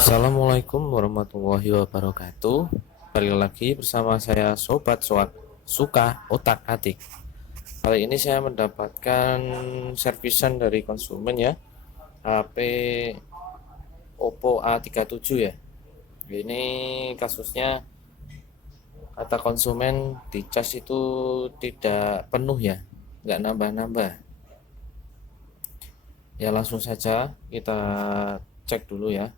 Assalamualaikum warahmatullahi wabarakatuh. Balik lagi bersama saya Sobat Suka Otak Atik. Kali ini saya mendapatkan servisan dari konsumen ya, HP Oppo A37 ya. Ini kasusnya kata konsumen di cas itu tidak penuh ya, nggak nambah-nambah. Ya langsung saja kita cek dulu ya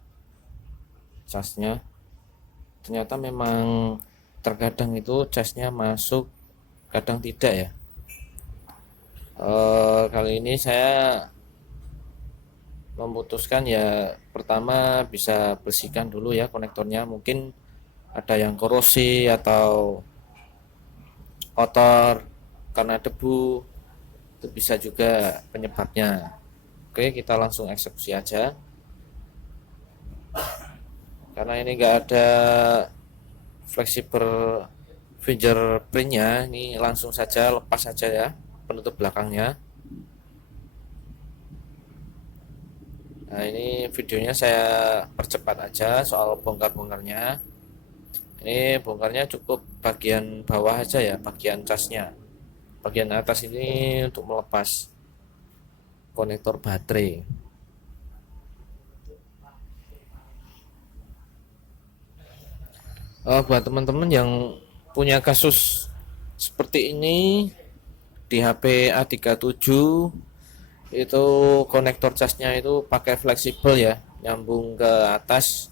casnya. Ternyata memang terkadang itu casnya masuk, kadang tidak ya. Kali ini saya memutuskan ya, pertama bisa bersihkan dulu ya konektornya, mungkin ada yang korosi atau kotor karena debu, itu bisa juga penyebabnya. Oke, kita langsung eksekusi aja karena ini enggak ada fleksibel fingerprintnya. Ini langsung saja lepas saja ya penutup belakangnya. Nah, ini videonya saya percepat aja soal bongkar-bongkarnya. Ini bongkarnya cukup bagian bawah aja ya, bagian casnya. Bagian atas ini untuk melepas konektor baterai. Buat teman-teman yang punya kasus seperti ini di HP A37, itu konektor casnya itu pakai fleksibel ya, nyambung ke atas,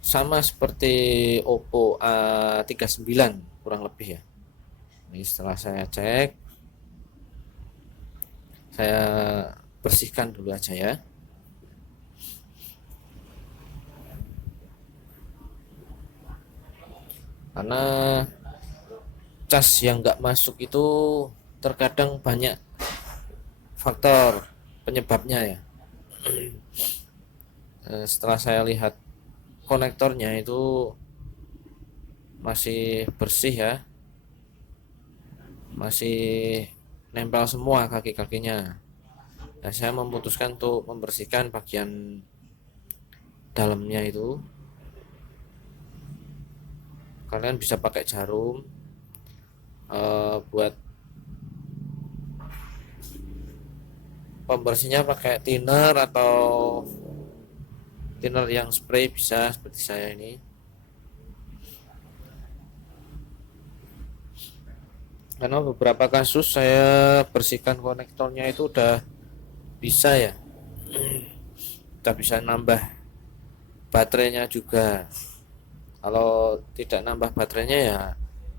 sama seperti Oppo A39 kurang lebih ya. Ini setelah saya cek, saya bersihkan dulu aja ya. Karena cas yang nggak masuk itu terkadang banyak faktor penyebabnya ya. Setelah saya lihat konektornya itu masih bersih ya, masih nempel semua kaki-kakinya. Nah, saya memutuskan untuk membersihkan bagian dalamnya itu. Kalian bisa pakai jarum, buat pembersihnya pakai thinner atau thinner yang spray bisa, seperti saya ini. Karena beberapa kasus saya bersihkan konektornya itu udah bisa ya, udah bisa nambah baterainya juga. Kalau tidak nambah baterainya ya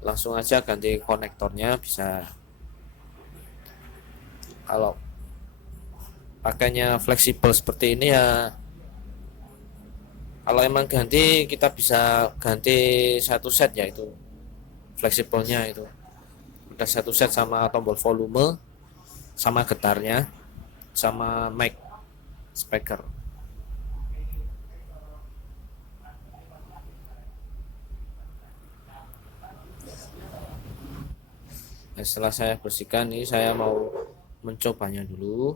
langsung aja ganti konektornya bisa. Kalau pakainya fleksibel seperti ini ya, kalau emang ganti kita bisa ganti satu set ya, itu fleksibelnya itu udah satu set sama tombol volume, sama getarnya, sama mic speaker. Nah, setelah saya bersihkan ini saya mau mencobanya dulu.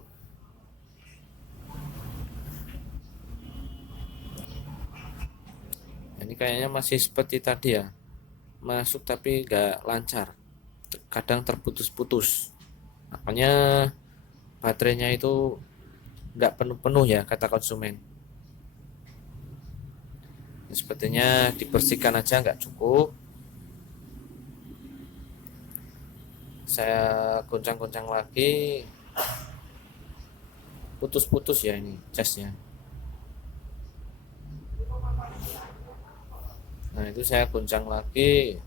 Ini kayaknya masih seperti tadi ya, masuk tapi nggak lancar, kadang terputus-putus. Makanya baterainya itu nggak penuh-penuh ya kata konsumen. Sepertinya dibersihkan aja nggak cukup. Saya goncang-goncang lagi, putus-putus ya ini casnya. Nah, itu saya goncang lagi,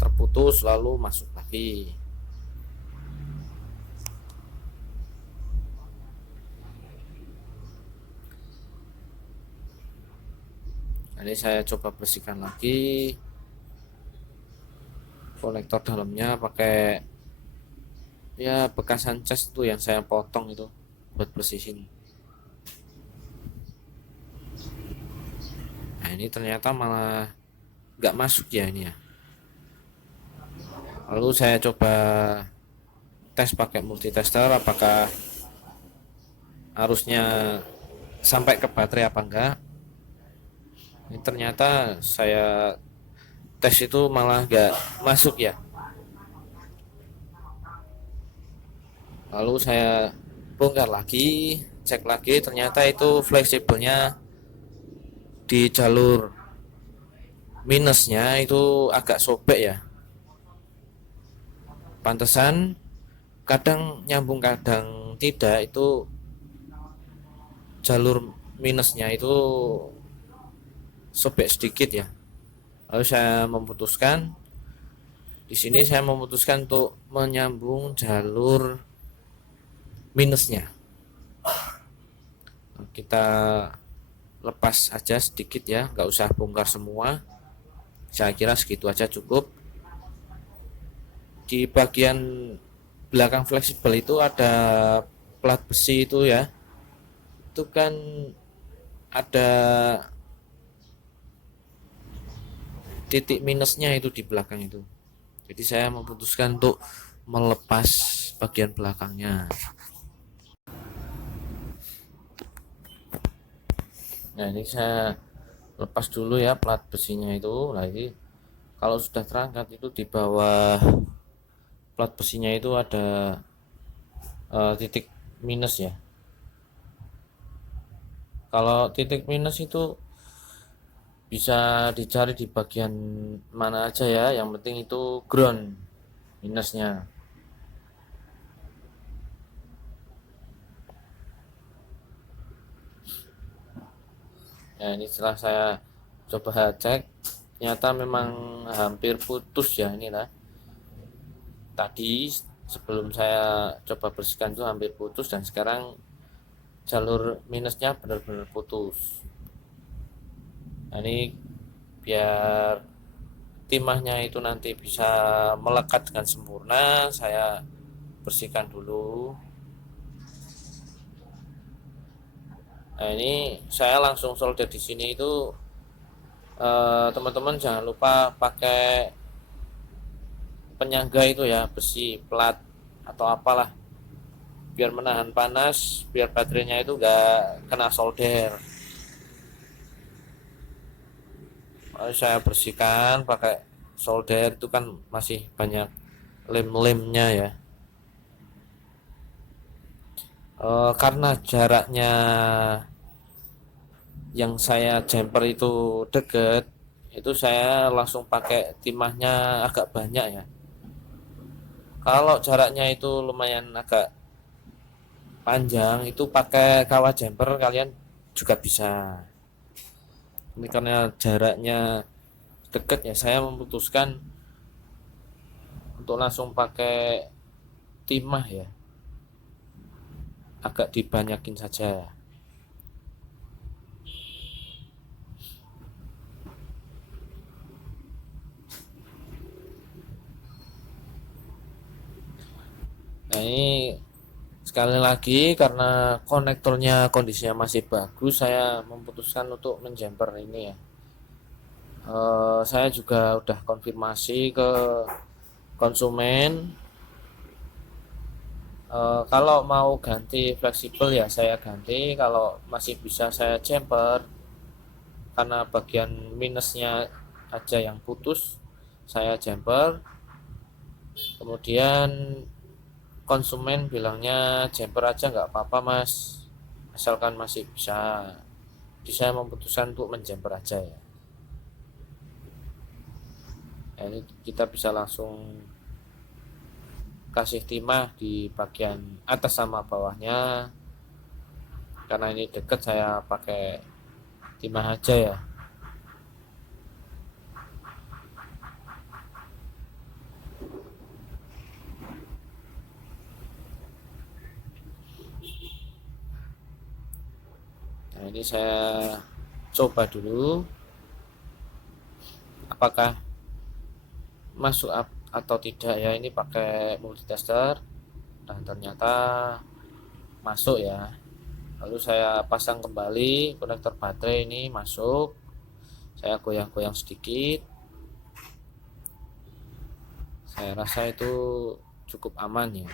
terputus lalu masuk lagi. Nah, ini saya coba bersihkan lagi konektor dalamnya pakai ya bekasan cas itu yang saya potong itu buat bersihin. Nah, ini ternyata malah nggak masuk ya ini ya. Lalu saya coba tes pakai multitester apakah arusnya sampai ke baterai apa enggak. Ini ternyata saya tes itu malah enggak masuk ya. Lalu saya bongkar lagi, cek lagi, ternyata itu fleksibelnya di jalur minusnya itu agak sobek ya. Pantesan kadang nyambung kadang tidak, itu jalur minusnya itu sobek sedikit ya. Lalu saya memutuskan di sini, saya memutuskan untuk menyambung jalur minusnya. Kita lepas aja sedikit ya, nggak usah bongkar semua. Saya kira segitu aja cukup. Di bagian belakang fleksibel itu ada plat besi itu ya, itu kan ada titik minusnya itu di belakang itu. Jadi saya memutuskan untuk melepas bagian belakangnya. Nah, ini saya lepas dulu ya plat besinya itu. Lagi kalau sudah terangkat itu di bawah plat besinya itu ada titik minus ya. Kalau titik minus itu bisa dicari di bagian mana aja ya, yang penting itu ground minusnya. Ya, ini setelah saya coba cek, ternyata memang hampir putus ya. Inilah tadi sebelum saya coba bersihkan itu hampir putus, dan sekarang jalur minusnya benar-benar putus. Nah, ini biar timahnya itu nanti bisa melekat dengan sempurna, saya bersihkan dulu. Nah, ini saya langsung solder di sini itu. Teman-teman jangan lupa pakai penyangga itu ya, besi plat atau apalah, biar menahan panas, biar baterainya itu gak kena solder. Saya bersihkan pakai solder, itu kan masih banyak lem-lemnya ya. Karena jaraknya yang saya jumper itu deket, itu saya langsung pakai timahnya agak banyak ya. Kalau jaraknya itu lumayan agak panjang, itu pakai kawah jumper kalian juga bisa. Ini karena jaraknya deket ya, saya memutuskan untuk langsung pakai timah ya, agak dibanyakin saja. Nah, ini sekali lagi karena konektornya kondisinya masih bagus, saya memutuskan untuk menjumper ini ya. Saya juga udah konfirmasi ke konsumen. Kalau mau ganti fleksibel ya saya ganti, kalau masih bisa saya jumper. Karena bagian minusnya aja yang putus, saya jumper. Kemudian konsumen bilangnya jumper aja nggak apa-apa mas, asalkan masih bisa. Jadi saya memutuskan untuk menjumper aja ya. Nah, ini kita bisa langsung kasih timah di bagian atas sama bawahnya. Karena ini deket, saya pakai timah aja ya. Nah, ini saya coba dulu apakah masuk atau tidak ya. Ini pakai multitester dan ternyata masuk ya. Lalu saya pasang kembali konektor baterai, ini masuk. Saya goyang-goyang sedikit. Saya rasa itu cukup aman ya.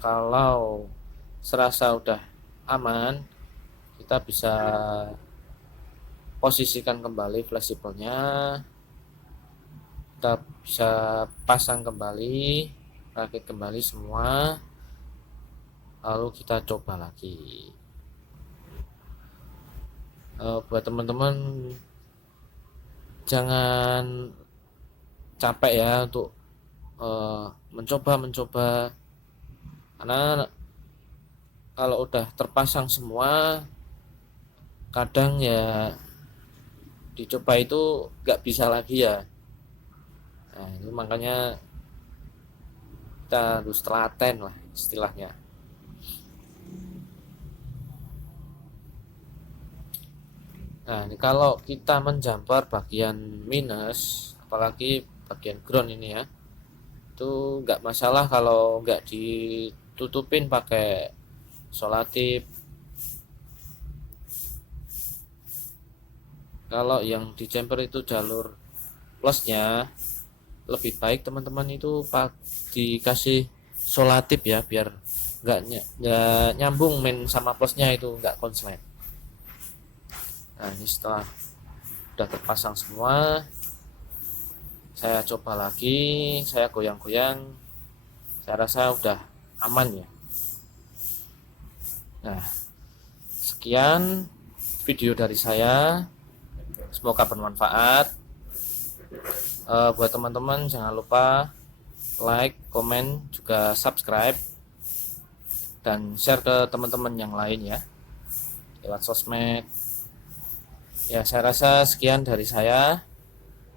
Kalau serasa udah aman, kita bisa posisikan kembali fleksibelnya, kita bisa pasang kembali, rakit kembali semua, lalu kita coba lagi. Buat teman-teman, jangan capek ya untuk mencoba, karena kalau udah terpasang semua, kadang ya dicoba itu nggak bisa lagi ya. Nah, itu makanya kita harus telaten lah istilahnya. Nah, ini kalau kita menjamper bagian minus, apalagi bagian ground ini ya, itu nggak masalah kalau nggak ditutupin pakai solatip. Kalau yang di jumper itu jalur plusnya, lebih baik teman-teman itu dikasih solatip ya, biar nggak nyambung main sama plusnya, itu nggak konslet. Nah, ini setelah udah terpasang semua, saya coba lagi, saya goyang-goyang, saya rasa udah aman ya. Nah, sekian video dari saya, semoga bermanfaat. Buat teman-teman jangan lupa like, komen, juga subscribe, dan share ke teman-teman yang lain ya, lewat sosmed. Ya, saya rasa sekian dari saya.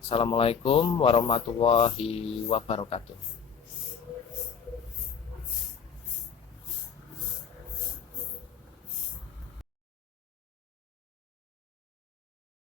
Assalamualaikum warahmatullahi wabarakatuh.